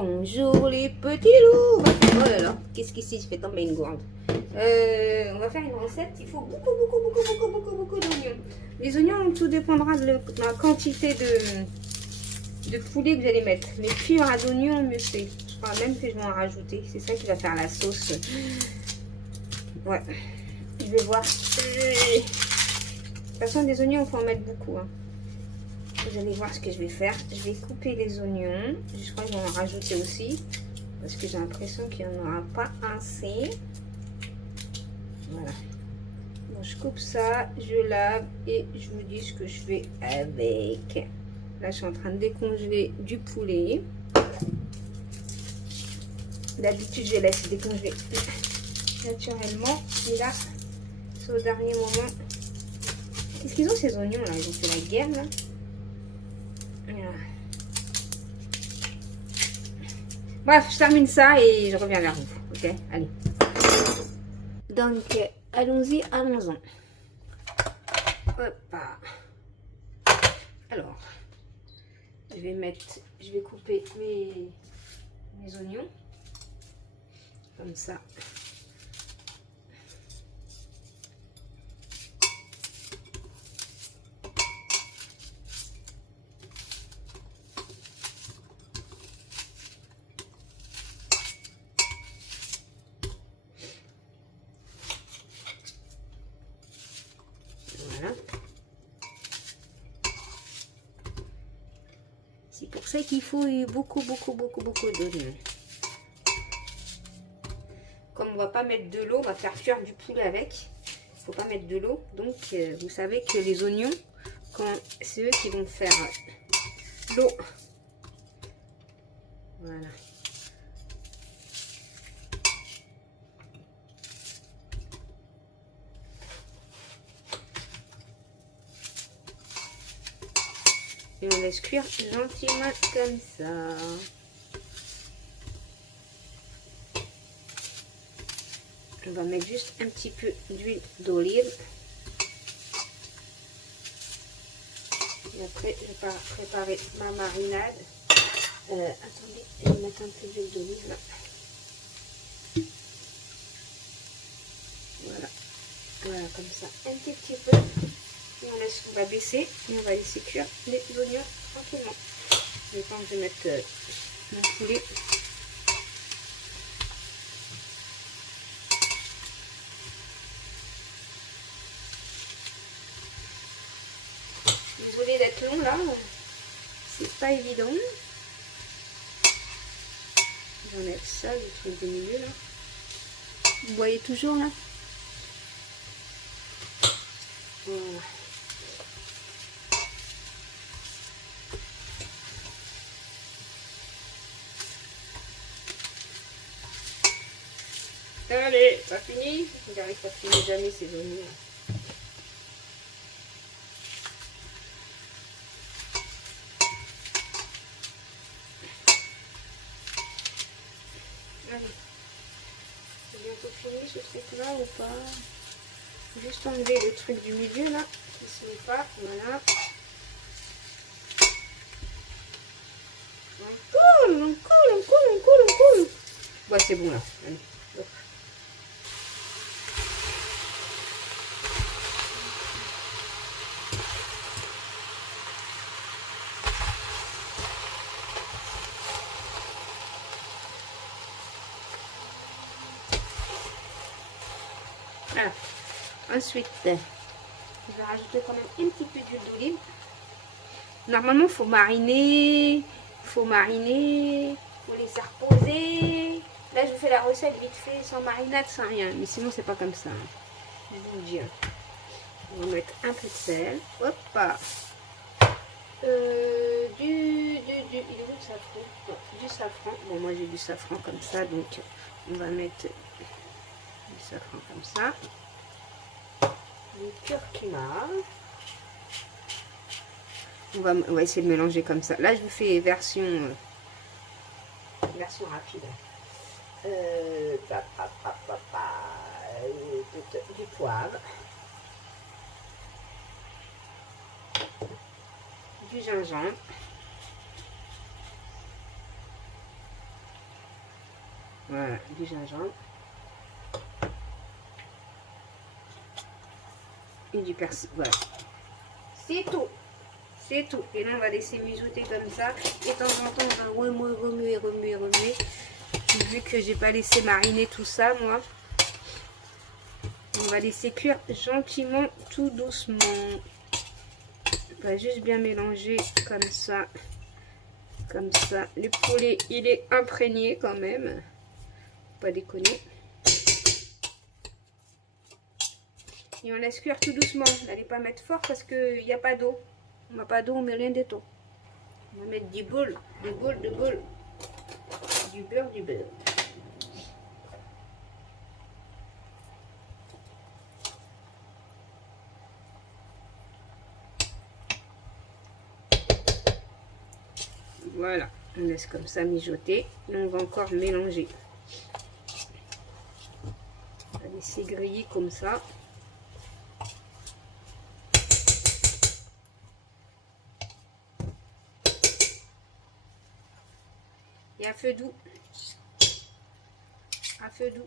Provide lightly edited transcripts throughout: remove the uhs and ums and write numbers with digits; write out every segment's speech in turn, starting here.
Bonjour les petits loups. Oh là là, qu'est-ce qu'ici je fais tomber une gourde. On va faire une recette. Il faut beaucoup d'oignons. Les oignons, tout dépendra de la quantité de poulet que vous allez mettre. Mais plus il y aura d'oignons, mieux c'est. Je crois même que je vais en rajouter. C'est ça qui va faire la sauce. Ouais, je vais voir. De toute façon, des oignons, il faut en mettre beaucoup. Hein. Vous allez voir ce que je vais faire. Je vais couper les oignons. Je crois que je vais en rajouter aussi. Parce que j'ai l'impression qu'il n'y en aura pas assez. Voilà. Donc, je coupe ça, je lave et je vous dis ce que je fais avec. Là, je suis en train de décongeler du poulet. D'habitude, je laisse décongeler naturellement. Et là, c'est au dernier moment. Qu'est-ce qu'ils ont ces oignons là? Ils ont fait la guerre là. Voilà. Bref, je termine ça et je reviens vers vous. Ok, allez. Donc, allons-y, allons-en. Hop. Alors, je vais couper mes oignons. Comme ça. Voilà. C'est pour ça qu'il faut beaucoup d'oignons. Comme on va pas mettre de l'eau, on va faire cuire du poulet avec. Il faut pas mettre de l'eau. Donc, vous savez que les oignons, c'est eux qui vont faire l'eau. Voilà. Et on laisse cuire gentiment comme ça. On va mettre juste un petit peu d'huile d'olive. Et après, je vais préparer ma marinade. Attendez, je vais mettre un peu d'huile d'olive là. Voilà. Voilà, comme ça, un petit peu. Et on va baisser et on va laisser cuire les oignons tranquillement. Le temps que je vais mettre mon poulet. Désolée d'être long là, c'est pas évident. J'enlève ça, le truc du milieu là. Vous voyez toujours là? Voilà. Allez, pas fini. J'arrive pas finir jamais ces oignons. Allez. C'est bientôt fini ce truc là ou pas? Juste enlever le truc du milieu là, qui se met pas. Voilà. On coule. Bon, c'est bon là. Allez. Hop. Voilà. Ensuite, je vais rajouter quand même un petit peu d'huile d'olive. Normalement, il faut mariner, faut laisser reposer. Là, je vous fais la recette vite fait, sans marinade, sans rien. Mais sinon, c'est pas comme ça. Hein. Je vous le dis. On va mettre un peu de sel. Hop. Il est où le safran? Non, du safran. Bon, moi, j'ai du safran comme ça, donc on va mettre du safran comme ça. Du curcuma. On va essayer de mélanger comme ça. Là, je vous fais version rapide. Du poivre. Du gingembre. Voilà, du gingembre. Et du persil, voilà. C'est tout. C'est tout. Et là, on va laisser mijoter comme ça. Et de temps en temps, on va remuer. Vu que j'ai pas laissé mariner tout ça, moi. On va laisser cuire gentiment, tout doucement. On va juste bien mélanger comme ça. Comme ça. Le poulet, il est imprégné quand même. Pas déconner. Et on laisse cuire tout doucement. N'allez pas mettre fort parce qu'il n'y a pas d'eau. On n'a pas d'eau, on met rien du tout. On va mettre du bol. Du beurre. Voilà, on laisse comme ça mijoter. Là, on va encore mélanger. On va laisser griller comme ça. Et à feu doux. À feu doux.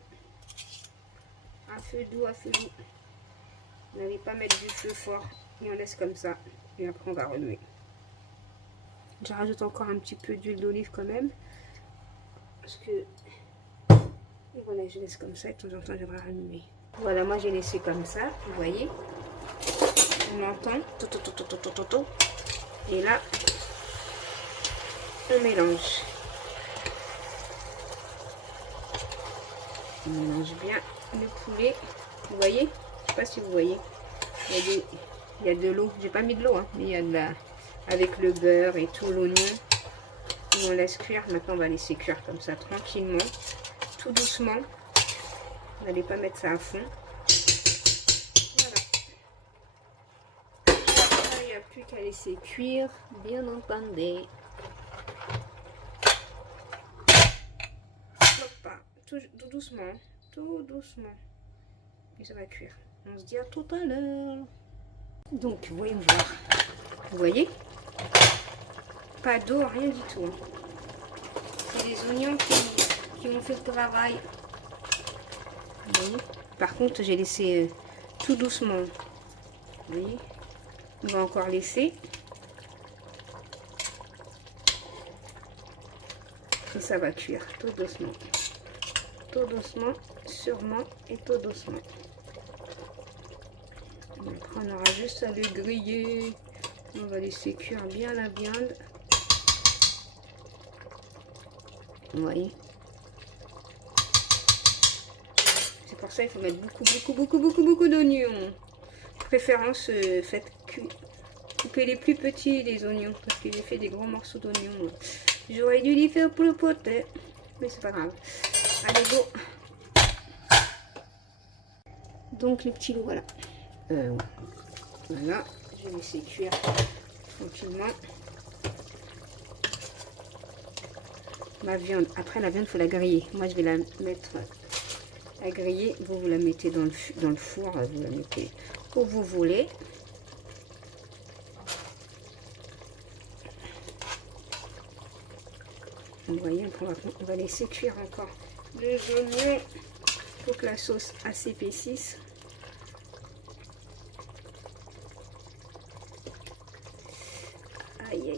N'allez pas mettre du feu fort. Et on laisse comme ça. Et après, on va remuer. Je rajoute encore un petit peu d'huile d'olive quand même. Parce que... Et voilà, je laisse comme ça. Et de temps en temps, je vais remuer. Voilà, moi, j'ai laissé comme ça. Vous voyez. On entend. Et là, on mélange. On mélange bien le poulet. Vous voyez? Je sais pas si vous voyez. Il y a de l'eau. J'ai pas mis de l'eau, hein, mais il y a de la... Avec le beurre et tout, l'oignon. Et on laisse cuire. Maintenant, on va laisser cuire comme ça, tranquillement. Tout doucement. Vous n'allez pas mettre ça à fond. Voilà. Après, il n'y a plus qu'à laisser cuire, bien entendu. Tout doucement. Tout doucement. Et ça va cuire. On se dit à tout à l'heure. Donc, voyons voir. Vous voyez? Pas d'eau, rien du tout. Hein. C'est les oignons qui ont fait le travail. Vous voyez? Par contre, j'ai laissé tout doucement. Vous voyez? On va encore laisser. Et ça va cuire tout doucement. Tout doucement, sûrement et tout doucement. Après, on aura juste à le griller. On va laisser cuire bien la viande. Vous voyez? C'est pour ça qu'il faut mettre beaucoup d'oignons. Préférence, faites couper les plus petits les oignons. Parce que j'ai fait des gros morceaux d'oignons. J'aurais dû les faire plus petits. Mais c'est pas grave. Allez, go! Donc, les petits loups, voilà. Voilà. Je vais laisser cuire tranquillement. Ma viande. Après, la viande, il faut la griller. Moi, je vais la mettre à griller. Vous la mettez dans le four. Vous la mettez où vous voulez. Vous voyez, on va laisser cuire encore les oignons. Il faut que la sauce s'épaississe. Aïe.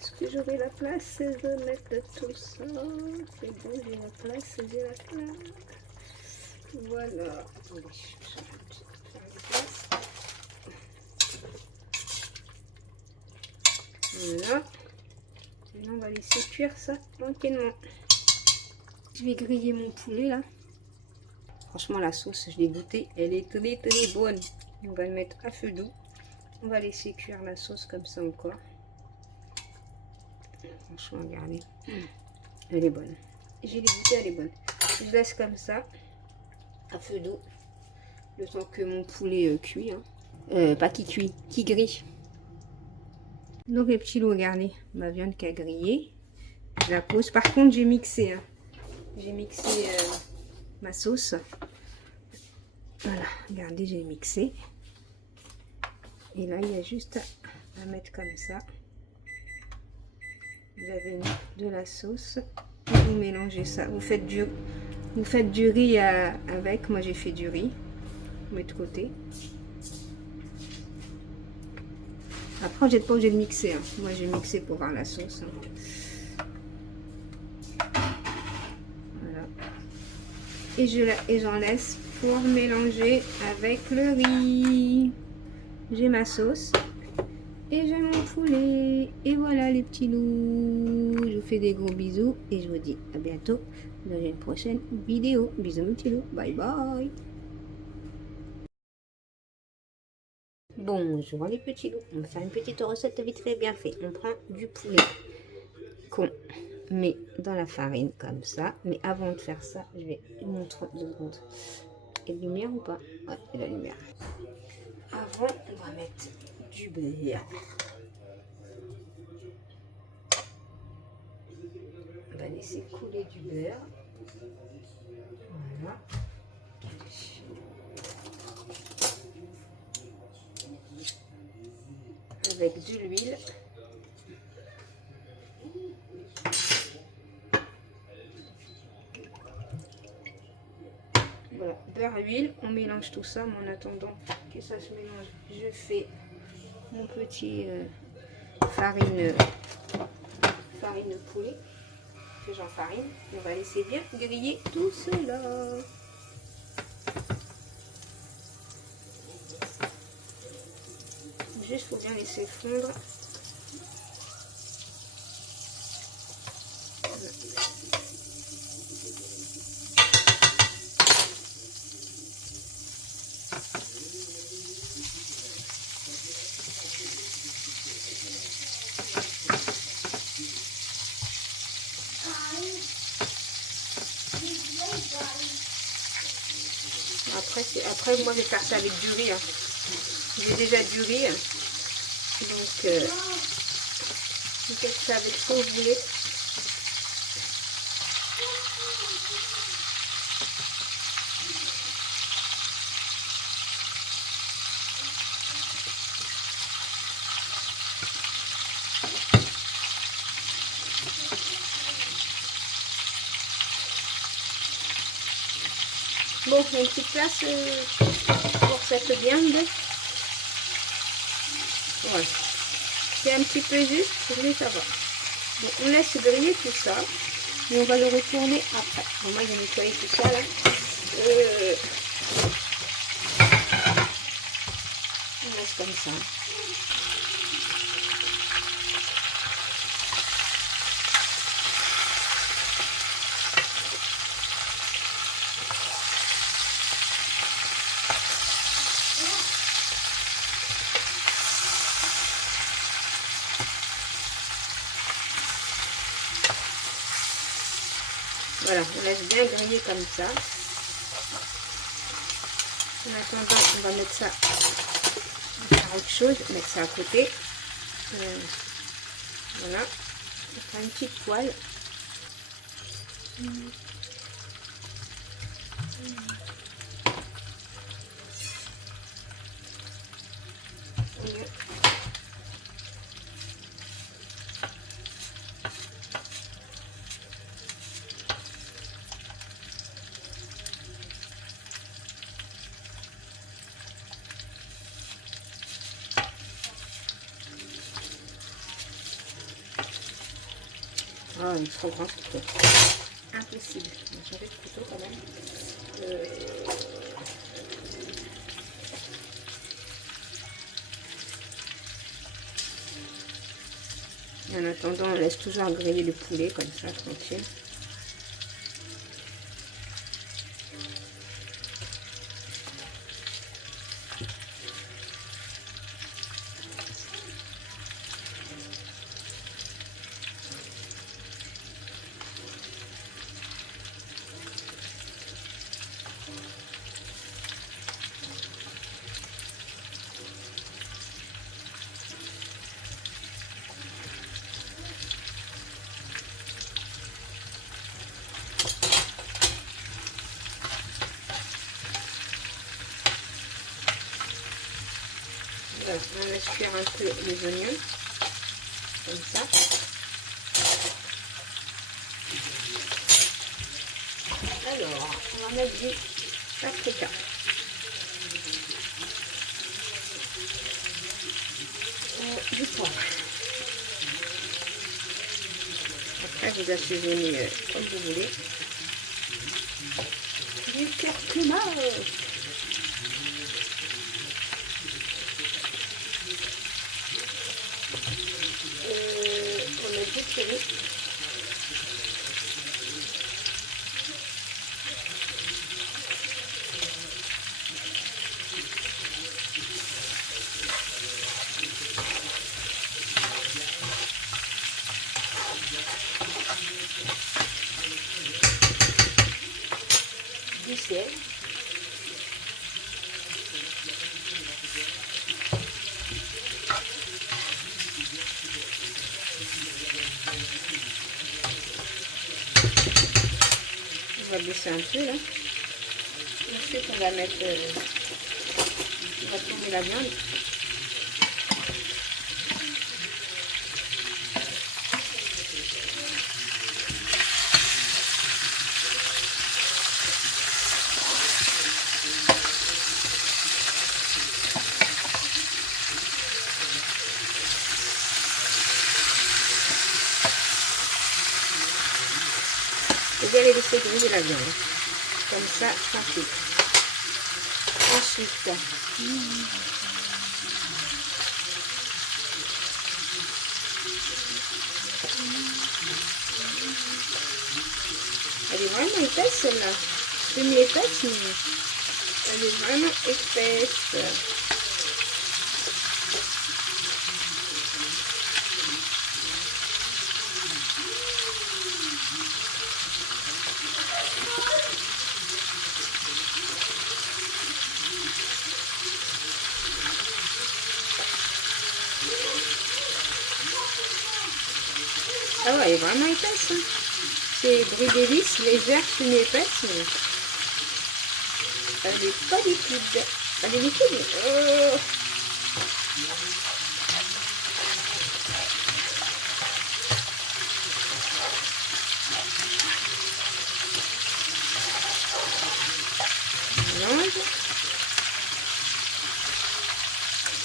Est-ce que j'aurai la place de mettre tout ça? C'est bon, j'ai la place. Voilà. Attendez, je vais faire la place. Voilà. Maintenant, on va laisser cuire ça tranquillement. Je vais griller mon poulet là. Franchement, la sauce, je l'ai goûtée. Elle est très bonne. On va le mettre à feu doux. On va laisser cuire la sauce comme ça encore. Franchement, regardez. Elle est bonne. J'ai les goûtée, elle est bonne. Je laisse comme ça, à feu doux. Le temps que mon poulet cuit. Hein. Pas qui cuit, qui grille. Donc les petits loups, regardez, ma viande qui a grillé. Je la pose. Par contre, j'ai mixé. Hein. J'ai mixé ma sauce. Voilà, regardez, j'ai mixé. Et là, il y a juste à mettre comme ça. Vous avez mis de la sauce. Et vous mélangez ça. Vous faites du riz avec. Moi, j'ai fait du riz. Vous mettez de côté. Après, vous n'êtes pas obligé de mixer. Hein. Moi, j'ai mixé pour voir la sauce. Hein. Voilà. Et j'en laisse pour mélanger avec le riz. J'ai ma sauce. Et j'ai mon poulet. Et voilà les petits loups. Je vous fais des gros bisous. Et je vous dis à bientôt dans une prochaine vidéo. Bisous mes petits loups. Bye bye. Bonjour les petits loups. On va faire une petite recette vite fait bien fait. On prend du poulet qu'on met dans la farine comme ça. Mais avant de faire ça, je vais vous montrer 2 secondes. Il y a de lumière ou pas? Ouais, il y a de la lumière. Avant, on va mettre du beurre. On va laisser couler du beurre. Voilà. Avec de l'huile. Voilà, beurre, huile, on mélange tout ça, mais en attendant que ça se mélange, je fais mon petit farine de poulet que j'enfarine. On va laisser bien griller tout cela. Juste, faut bien laisser fondre. Après, moi, je vais faire ça avec du riz. Hein. J'ai déjà du riz. Donc, vous faites ça avec ce que vous voulez. Bon, une petite place pour cette viande. Voilà. C'est un petit peu juste, je voulais savoir. Donc, on laisse griller tout ça. Et on va le retourner après. Bon, moi, j'ai nettoyé tout ça là. On laisse comme ça. Voilà, on laisse bien griller comme ça. En attendant, on va mettre ça, on va faire autre chose, mettre ça à côté. Voilà, on va faire une petite poêle. Ah, il est trop grand ce couteau. Impossible. On va changer de couteau quand même. En attendant, on laisse toujours griller le poulet comme ça, tranquille. Voilà, on laisse cuire un peu les oignons, comme ça. On va mettre du paprika. Du poivre. Après, vous assaisonnez comme vous voulez. Du curcuma. On met du curry. Du sel. On va baisser un peu là. Ensuite on va mettre, on va tourner la viande. Vous allez laisser griller la viande. Comme ça, tranquille. Ensuite, elle est vraiment épaisse celle-là. Semi-épaisse, mais elle est vraiment épaisse. Ah ouais, elle est vraiment épaisse. Hein. C'est brie d'épices, légère, semi-épaisse, mais elle n'est pas liquide. Elle est liquide, mais...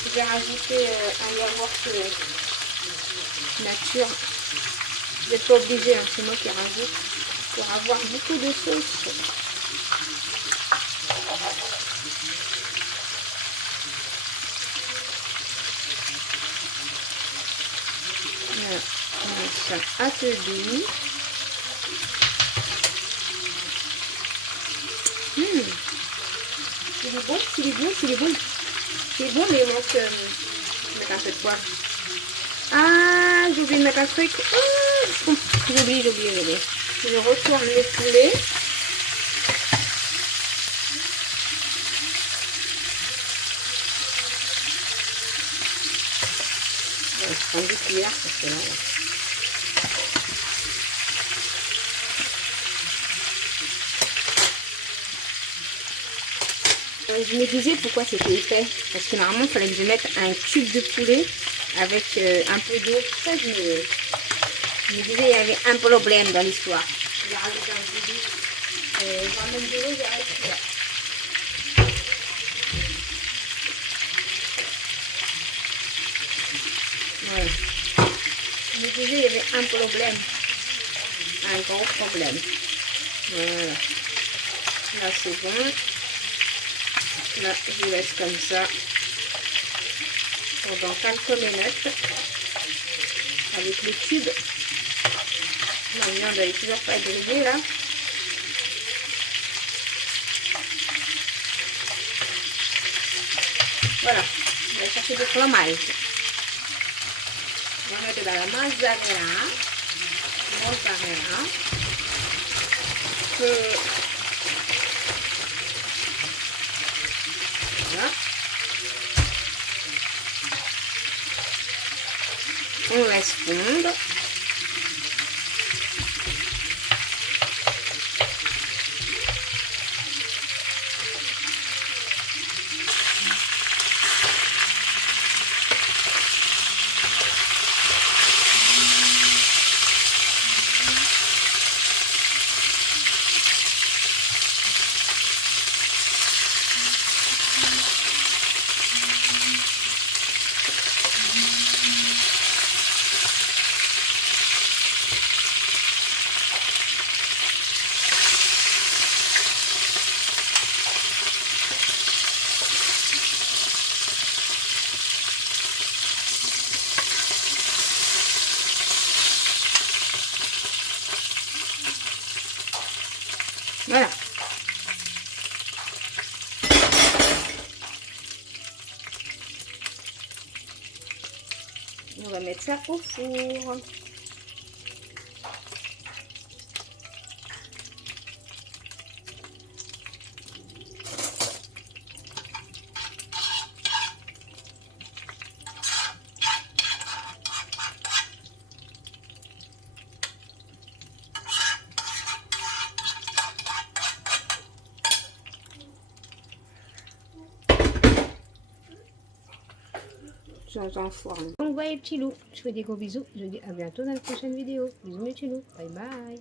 Je vais rajouter un yaourt nature. Vous n'êtes pas obligé, hein, c'est moi qui rajoute pour avoir beaucoup de sauce. Voilà, on met ça à cuire. Il est bon, il est bon, il est bon. C'est bon, mais on va mettre un peu de poivre. Ah, j'ai oublié de mettre un truc. Oh, j'ai oublié. Je retourne les poulets. Je vais prendre des cuillères parce que là... Je me disais pourquoi c'était épais. Parce que normalement, il fallait que je mette un cube de poulet avec un peu d'eau. Ça, je me disais, il y avait un problème dans l'histoire. Je vais rajouter un peu d'eau. Je ramène de l'eau, je vais rajouter là. Voilà. Je me disais, il y avait un problème. Un gros problème. Voilà. Là, c'est bon. Là, je laisse comme ça pendant quelques minutes avec le cube. La viande elle est toujours pas grillée là. Voilà, on va chercher du fromage. On va mettre de la mozzarella, voilà. On laisse fondre. ça au four. J'enfoirne. Donc voilà les petits loups, je fais des gros bisous, je vous dis à bientôt dans la prochaine vidéo. Bisous mes petits loups, bye bye.